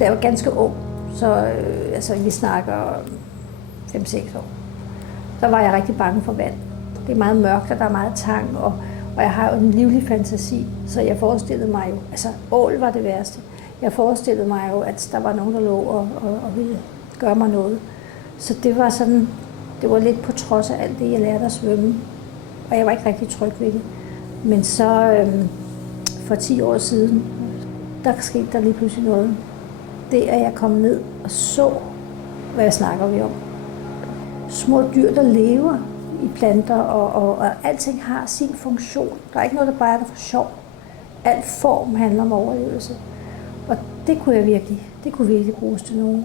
Da jeg var ganske ung, så vi snakker 5-6 år, der var jeg rigtig bange for vand. Det er meget mørkt, og der er meget tang, og jeg har jo en livlig fantasi, så jeg forestillede mig jo, ål var det værste. Jeg forestillede mig jo, at der var nogen, der lå og ville gøre mig noget. Så det var sådan, det var lidt på trods af alt det, jeg lærte at svømme, og jeg var ikke rigtig tryg ved det. Men så for 10 år siden, der skete der lige pludselig noget. Det er jeg kom ned og så, hvad snakker vi om. Små dyr, der lever i planter, og alting har sin funktion. Der er ikke noget, der bare er der for sjov. Al form handler om overlevelse. Og det kunne virkelig bruges til noget.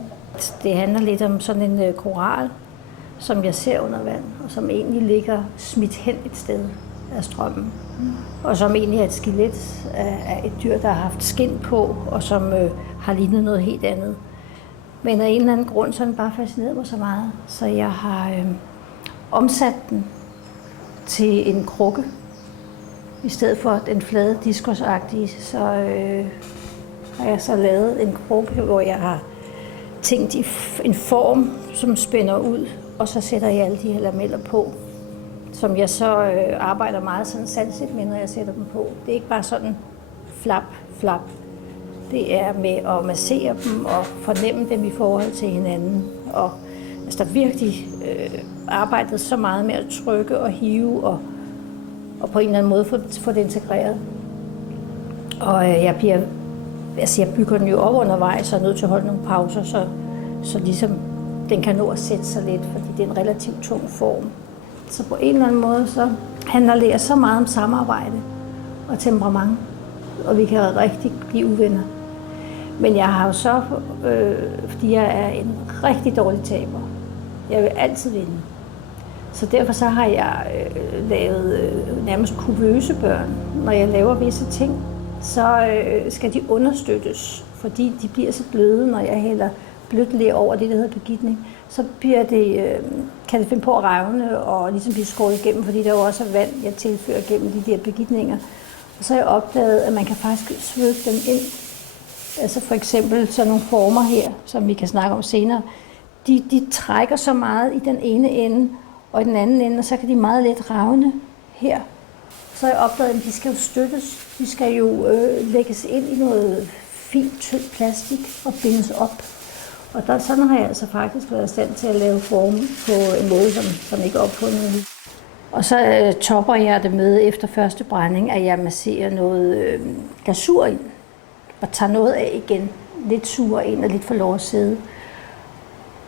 Det handler lidt om sådan en koral, som jeg ser under vand, og som egentlig ligger smidt hen et sted af strømmen. Og som egentlig er et skelet af et dyr, der har haft skind på, og som har lignet noget helt andet. Men af en eller anden grund, så er den bare fascineret mig så meget, så jeg har omsat den til en krukke. I stedet for den flade diskusagtige, så har jeg så lavet en krukke, hvor jeg har tænkt i en form, som spænder ud, og så sætter jeg alle de her lameller på, som jeg så arbejder meget sådan salsigt med, når jeg sætter dem på. Det er ikke bare sådan flap. Det er med at massere dem og fornemme dem i forhold til hinanden. Og der er virkelig arbejdet så meget med at trykke og hive og på en eller anden måde få det integreret. Og jeg bygger den jo op undervejs, så jeg er nødt til at holde nogle pauser, så ligesom den kan nå at sætte sig lidt, fordi det er en relativt tung form. Så på en eller anden måde, så handler det så meget om samarbejde og temperament, og vi kan rigtig blive uvenner. Men jeg har jo så, fordi jeg er en rigtig dårlig taber, jeg vil altid vinde. Så derfor så har jeg lavet nærmest kuvøse børn. Når jeg laver visse ting, så skal de understøttes, fordi de bliver så bløde, når jeg hælder blødt ler over det, der hedder begitning. Så kan det finde på at revne og ligesom blive skåret igennem, fordi der jo også er vand, jeg tilfører gennem de der begitninger. Og så har jeg opdaget, at man kan faktisk svøbe dem ind. Altså for eksempel sådan nogle former her, som vi kan snakke om senere. De trækker så meget i den ene ende, og i den anden ende, og så kan de meget let revne her. Så har jeg opdaget, at de skal jo støttes. De skal jo lægges ind i noget fint, tyndt plastik og bindes op. Og sådan har jeg altså faktisk været i stand til at lave forme på en måde, som ikke er opfundet. Og så topper jeg det med efter første brænding, at jeg masserer noget glasur ind og tager noget af igen. Lidt sur ind og lidt for lov at sidde.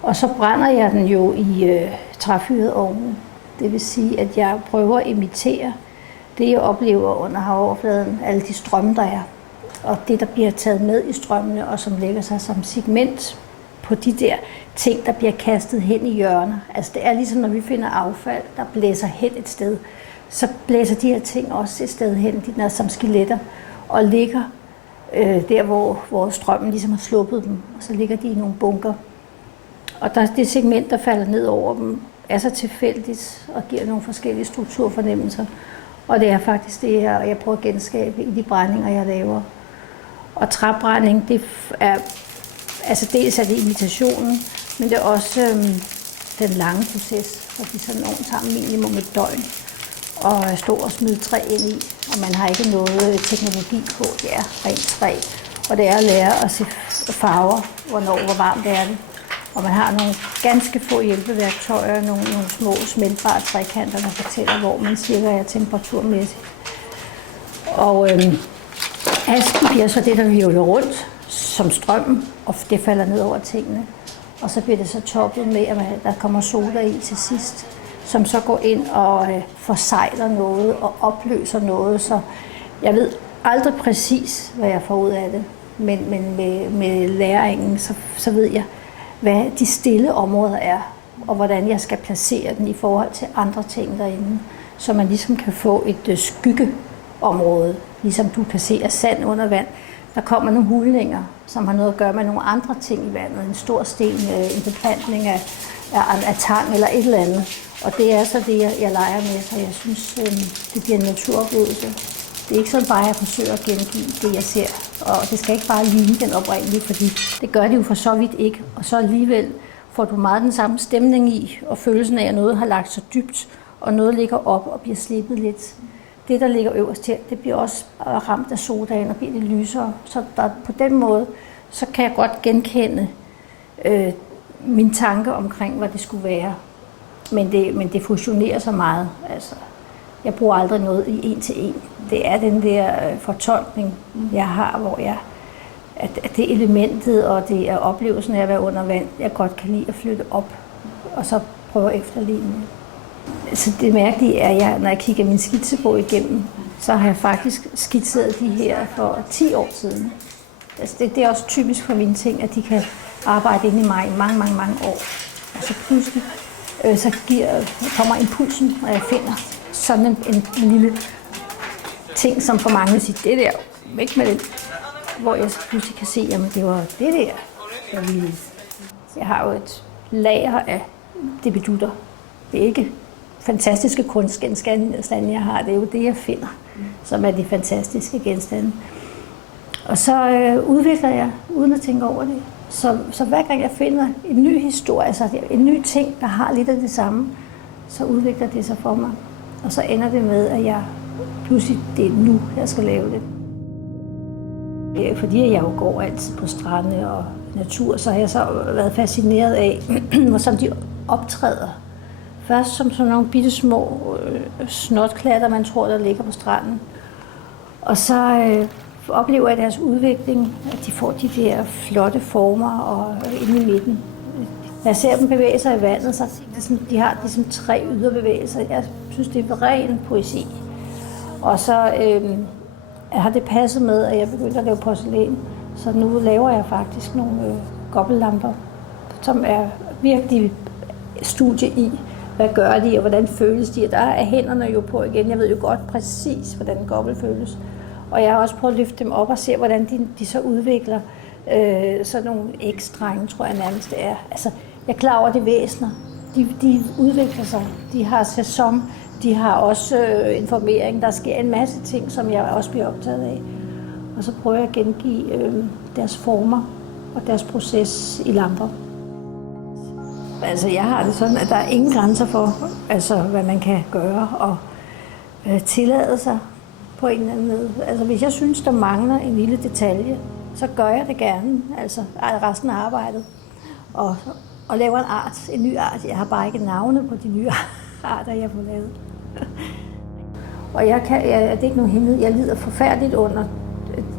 Og så brænder jeg den jo i træfyret ovnen. Det vil sige, at jeg prøver at imitere det, jeg oplever under havoverfladen, alle de strømme, der er. Og det, der bliver taget med i strømmene, og som lægger sig som segment på de der ting, der bliver kastet hen i hjørner. Altså det er ligesom, når vi finder affald, der blæser hen et sted, så blæser de her ting også et sted hen, de er som skeletter, og ligger der, hvor strømmen ligesom har sluppet dem, og så ligger de i nogle bunker. Og det segment, der falder ned over dem, er så tilfældigt og giver nogle forskellige strukturfornemmelser. Og det er faktisk det, jeg prøver at genskabe i de brændinger, jeg laver. Og træbrænding, det er, dels er det imitationen, men det er også den lange proces, fordi sådan en ovn tager minimum et døgn og stå og smide træ ind i, og man har ikke noget teknologi på, det er rent træ. Og det er at lære at se farver, hvor varmt det er det. Og man har nogle ganske få hjælpeværktøjer, nogle små smeltbare trekanter, der fortæller, hvor man cirka er temperaturmæssigt. Og asken bliver så det, der hvirvler rundt som strømmen, og det falder ned over tingene. Og så bliver det så toppet med, at der kommer soda i til sidst, som så går ind og forsejler noget og opløser noget. Så jeg ved aldrig præcis, hvad jeg får ud af det, men med læringen, så ved jeg, hvad de stille områder er, og hvordan jeg skal placere den i forhold til andre ting derinde, så man ligesom kan få et skyggeområde, ligesom du kan se af sand under vand. Der kommer nogle hulninger, som har noget at gøre med nogle andre ting i vandet, en stor sten, en beplantning af tang eller et eller andet. Og det er så det, jeg leger med, så jeg synes, det bliver en naturoplevelse. Det er ikke sådan bare, at jeg forsøger at gengive det, jeg ser. Og det skal ikke bare ligne den oprindelige, fordi det gør det jo for så vidt ikke. Og så alligevel får du meget den samme stemning i, og følelsen af, at noget har lagt sig dybt, og noget ligger op og bliver slittet lidt. Det, der ligger øverst her, det bliver også ramt af sodaen og bliver lidt lysere. Så på den måde, så kan jeg godt genkende min tanke omkring, hvad det skulle være. Men det fusionerer så meget. Altså, jeg bruger aldrig noget i en til en. Det er den der fortolkning, jeg har, hvor at det elementet, og det er oplevelsen af at være under vand, jeg godt kan lide at flytte op, og så prøve at efterligne. Så det mærkelige er, at når jeg kigger min skitsebog igennem, så har jeg faktisk skitseret de her for 10 år siden. Altså det er også typisk for mine ting, at de kan arbejde inde i mig i mange, mange, mange år. Og så pludselig så kommer impulsen, og jeg finder sådan en lille ting, som for mange vil sige, det der, væk med det. Hvor jeg pludselig kan se, at det var det der, jeg ville. Jeg har jo et lager af debedutter. Det er ikke fantastiske kunstgenstande, jeg har. Det er jo det, jeg finder, som er de fantastiske genstande. Og så udvikler jeg, uden at tænke over det. Så hver gang jeg finder en ny historie, altså en ny ting, der har lidt af det samme, så udvikler det sig for mig. Og så ender det med, at jeg pludselig, det er nu, jeg skal lave det. Fordi jeg jo går altid på strande og natur, så har jeg så været fascineret af, hvordan de optræder. Først som sådan nogle bitte små snotklatter, man tror, der ligger på stranden. Og så oplever jeg deres udvikling, at de får de der flotte former og inde i midten. Når jeg ser dem bevæge sig i vandet, så de har ligesom 3 yderbevægelser. Jeg synes, det er ren poesi. Og så har det passet med, at jeg begyndte at lave porcelæn. Så nu laver jeg faktisk nogle gobbellamper, som er virkelig studie i, hvad gør de, og hvordan føles de. Og der er hænderne jo på igen. Jeg ved jo godt præcis, hvordan en gobbel føles. Og jeg har også prøvet at løfte dem op og se, hvordan de så udvikler sådan nogle ægstrenge, tror jeg nærmest det er. Altså, jeg er klar over de væsener. De udvikler sig. De har sæson. De har også informering. Der sker en masse ting, som jeg også bliver optaget af. Og så prøver jeg at gengive deres former og deres proces i lamper. Altså, jeg har det sådan, at der er ingen grænser for, altså, hvad man kan gøre og tillade sig på en eller anden måde. Altså, hvis jeg synes, der mangler en lille detalje, så gør jeg det gerne, altså resten af arbejdet. Og laver en ny art. Jeg har bare ikke navnet på de nye arter, jeg får lavet. Og det er ikke nogen hemmelighed, jeg lider forfærdeligt under,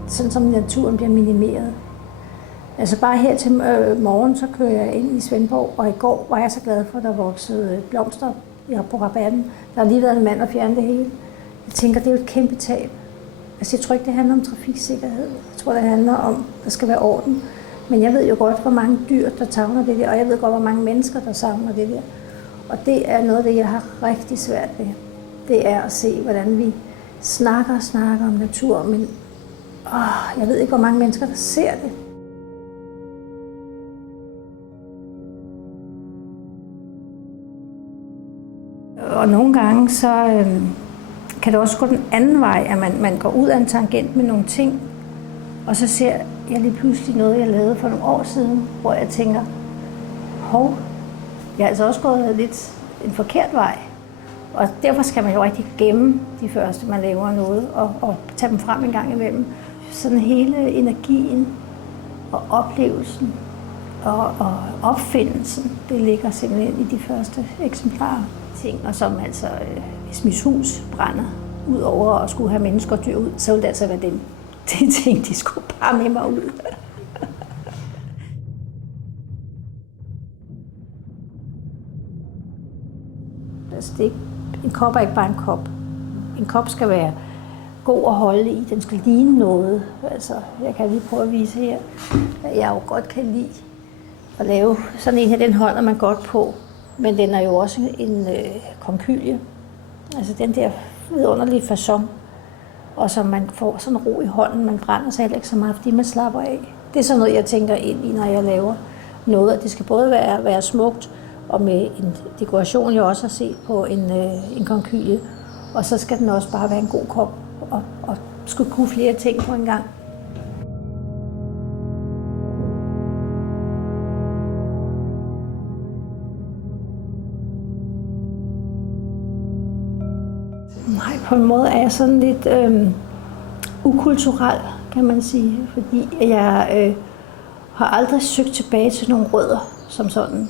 sådan som naturen bliver minimeret. Altså bare her til morgen, så kører jeg ind i Svendborg, og i går var jeg så glad for, at der voksede blomster på rabatten. Der har lige været en mand og fjernet det hele. Jeg tænker, det er jo et kæmpe tab. Altså jeg tror ikke, det handler om trafiksikkerhed. Jeg tror, det handler om, at der skal være orden. Men jeg ved jo godt, hvor mange dyr, der savner det der, og jeg ved godt, hvor mange mennesker, der savner det der. Og det er noget af det, jeg har rigtig svært ved. Det er at se, hvordan vi snakker om natur, men jeg ved ikke, hvor mange mennesker, der ser det. Og nogle gange, så kan det også gå den anden vej, at man går ud af en tangent med nogle ting, og så ser jeg lige pludselig noget, jeg lavede for nogle år siden, hvor jeg tænker, jeg er altså også gået lidt en forkert vej. Og derfor skal man jo rigtig gemme de første, man laver noget, og tage dem frem en gang imellem. Sådan hele energien og oplevelsen og opfindelsen, det ligger simpelthen i de første eksemplarer. Ting, og som altså, hvis mit hus brænder ud over at skulle have mennesker og dyr ud, så ville det altså være dem. Det ting, de skulle bare med mig ud. Altså, en kop er ikke bare en kop. En kop skal være god at holde i. Den skal ligne noget. Altså, jeg kan lige prøve at vise her, at jeg jo godt kan lide at lave sådan en her. Den holder man godt på, men den er jo også en konkylie. Altså den der vidunderlige façon, og så man får sådan ro i hånden. Man brænder sig heller ikke så meget, fordi man slapper af. Det er sådan noget, jeg tænker ind i, når jeg laver noget. Og det skal både være smukt, og med en dekoration, jeg også har set på en konkylie. Og så skal den også bare være en god kop og skulle kunne flere ting på en gang. Nej, på en måde er jeg sådan lidt ukulturel, kan man sige, fordi jeg har aldrig søgt tilbage til nogle rødder som sådan.